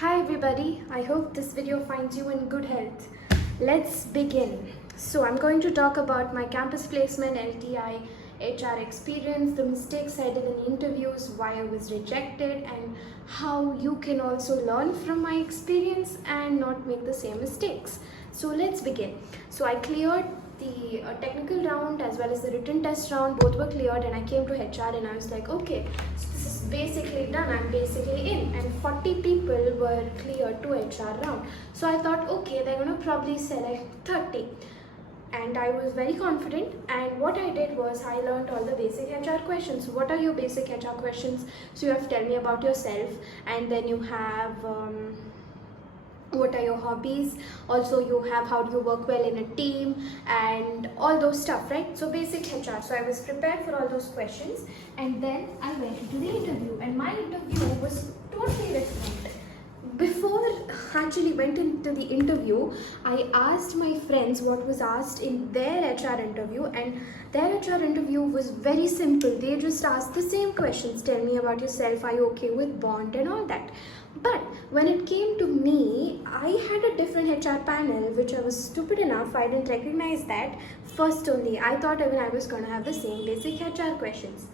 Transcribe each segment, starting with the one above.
Hi everybody, I hope this video finds you in good health. Let's begin. So I'm going to talk about my campus placement, LTI, HR experience, the mistakes I did in interviews, why I was rejected, and how you can also learn from my experience and not make the same mistakes. So let's begin. So I cleared the technical round as well as the written test round. Both were cleared and I came to HR and I was like, okay, so this is basically done, I'm basically in. And 40 people were cleared to HR round. So I thought, okay, they're gonna probably select 30. And I was very confident, and what I did was I learned all the basic HR questions. What are your basic HR questions? So you have to tell me about yourself, and then you have what are your hobbies, also you have how do you work well in a team and all those stuff, right? So basic HR. So I was prepared for all those questions, and then I went into the interview, and my interview was totally different. Before I actually went into the interview, I asked my friends what was asked in their HR interview, and their HR interview was very simple. They just asked the same questions. Tell me about yourself, are you okay with bond and all that. But when it came to me, I had a different HR panel, which I was stupid enough, I didn't recognize that first only. I thought even I was going to have the same basic HR questions.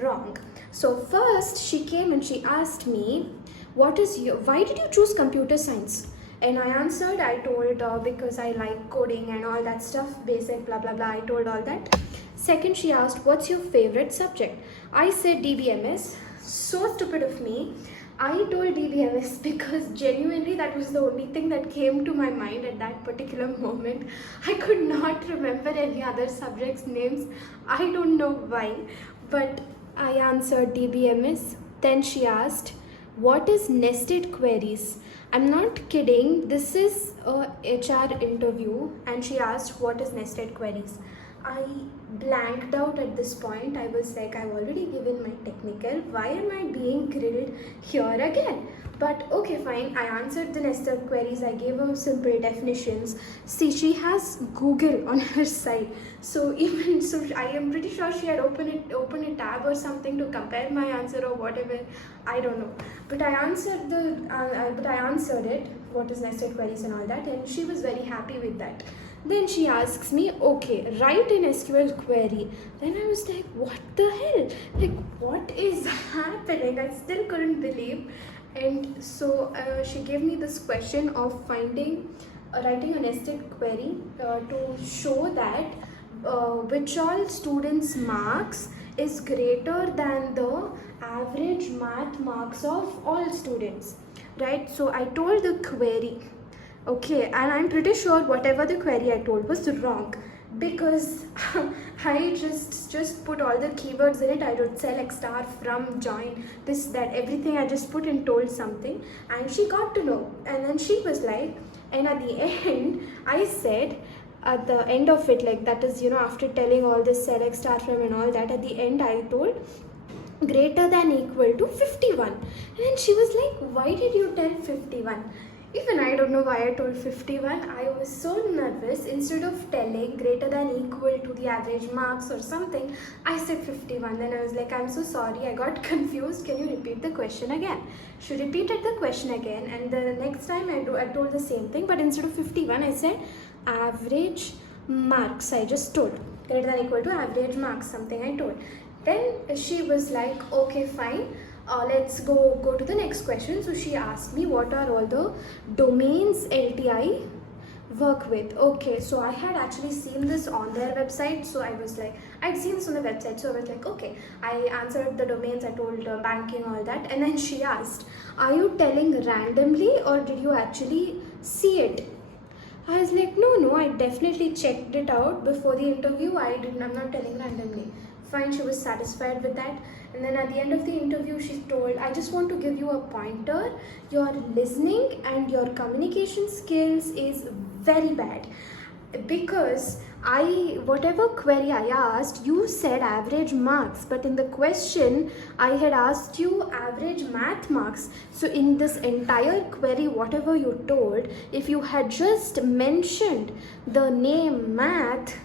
Wrong. So first she came and she asked me, why did you choose computer science? And I answered, I told because I like coding and all that stuff, basic blah blah blah, I told all that. Second, she asked, what's your favorite subject? I said DBMS. So stupid of me. I told DBMS because genuinely that was the only thing that came to my mind at that particular moment. I could not remember any other subjects' names. I don't know why, but I answered DBMS. Then she asked, what is nested queries? I'm not kidding. This is a HR interview, and she asked, what is nested queries? I blanked out at this point. I was like, I've already given my technical. Why am I being grilled here again? But okay, fine. I answered the nested queries. I gave her simple definitions. See, she has Google on her side. So even so, I am pretty sure she had opened a tab or something to compare my answer or whatever. I don't know. But I answered it. What is nested queries and all that, and she was very happy with that. Then she asks me, okay, write an SQL query. Then I was like, what the hell? Like, what is happening? I still couldn't believe. And so she gave me this question of writing a nested query to show that which all students' marks is greater than the average math marks of all students, right? So I told the query. Okay, and I'm pretty sure whatever the query I told was wrong, because I just put all the keywords in it. I wrote select, star, from, join, this, that, everything I just put and told something, and she got to know. And then she was like, and at the end, I said, at the end of it, like that is, after telling all this select, star, from and all that, at the end I told greater than equal to 51. And then she was like, why did you tell 51? Even I don't know why I told 51. I was so nervous. Instead of telling greater than equal to the average marks or something, I said 51. Then I was like, I'm so sorry, I got confused. Can you repeat the question again? She repeated the question again, and the next time I told the same thing, but instead of 51, I said average marks. I just told greater than equal to average marks, something I told. Then she was like, okay, fine. Let's go to the next question. So she asked me, what are all the domains LTI work with? Okay, so I had actually seen this on their website. So I was like, I'd seen this on the website. So I was like, okay. I answered the domains. I told banking, all that. And then she asked, are you telling randomly or did you actually see it? I was like, no, I definitely checked it out before the interview. I'm not telling randomly. Fine, she was satisfied with that. And then at the end of the interview, she told, I just want to give you a pointer. Your listening and your communication skills is very bad, because whatever query I asked, you said average marks, but in the question I had asked you average math marks. So in this entire query, whatever you told, if you had just mentioned the name math,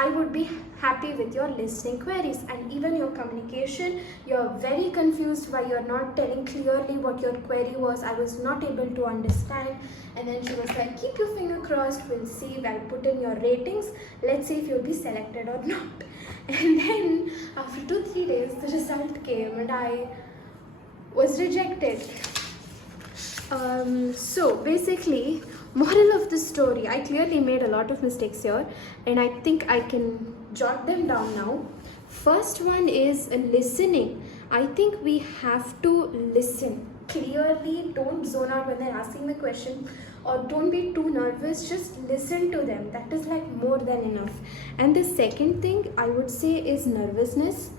I would be happy with your listening queries. And even your communication, you're very confused why you're not telling clearly what your query was. I was not able to understand. And then she was like, keep your finger crossed, we'll see. I'll put in your ratings, let's see if you'll be selected or not. And then after 2-3 days the result came and I was rejected. So basically, moral of the story, I clearly made a lot of mistakes here and I think I can jot them down now. First one is listening. I think we have to listen clearly. Don't zone out when they're asking the question, or don't be too nervous, just listen to them. That is like more than enough. And the second thing I would say is nervousness.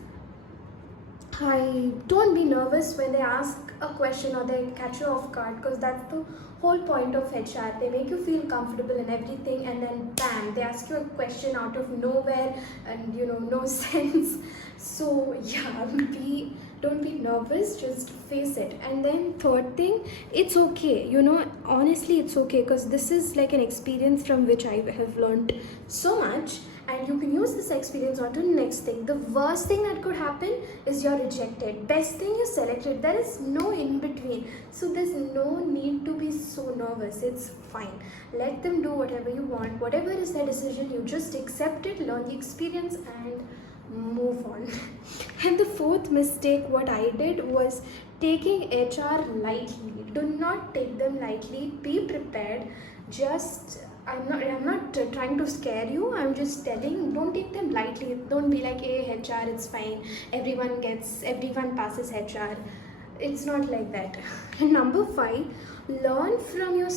Don't be nervous when they ask a question or they catch you off guard, because that's the whole point of HR. They make you feel comfortable in everything and then bam, they ask you a question out of nowhere and no sense. So yeah, don't be nervous, just face it. And then third thing, it's okay, honestly it's okay, because this is like an experience from which I have learned so much. And you can use this experience on to the next thing. The worst thing that could happen is you're rejected. Best thing, you're selected. There is no in between. So there's no need to be so nervous. It's fine. Let them do whatever you want. Whatever is their decision, you just accept it, learn the experience and move on. And the fourth mistake, what I did was taking HR lightly. Do not take them lightly. Be prepared. I'm not trying to scare you. I'm just telling, don't take them lightly. Don't be like, hey, HR, it's fine. Everyone passes HR. It's not like that. Number 5, learn from your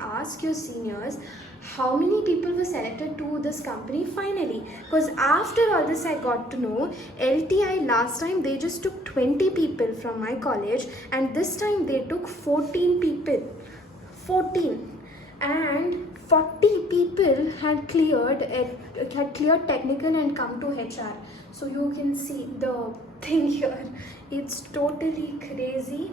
ask your seniors how many people were selected to this company finally. Because after all this, I got to know LTI last time they just took 20 people from my college, and this time they took 14 people. 14. And 40 people had cleared technical and come to HR. So you can see the thing here. It's totally crazy.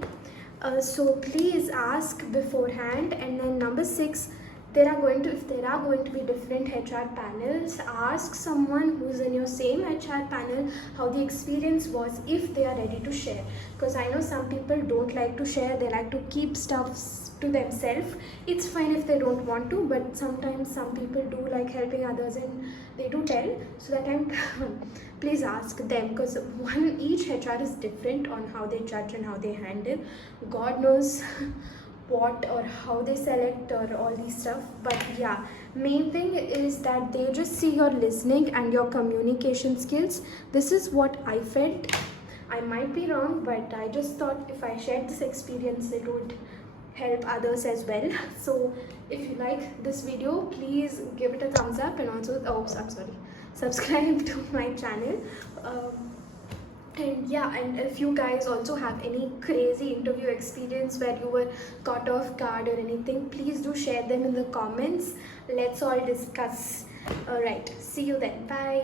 So please ask beforehand. And then number 6, if there are going to be different HR panels, ask someone who's in your same HR panel how the experience was, if they are ready to share. Because I know some people don't like to share, they like to keep stuff to themselves. It's fine if they don't want to, but sometimes some people do like helping others and they do tell. So that time, please ask them, because each HR is different on how they judge and how they handle. God knows what or how they select or all these stuff. But yeah, main thing is that they just see your listening and your communication skills. This is what I felt. I might be wrong, but I just thought if I shared this experience, it would help others as well. So if you like this video, please give it a thumbs up, and also subscribe to my channel. And yeah, and if you guys also have any crazy interview experience where you were caught off guard or anything, please do share them in the comments. Let's all discuss. Alright, see you then. Bye.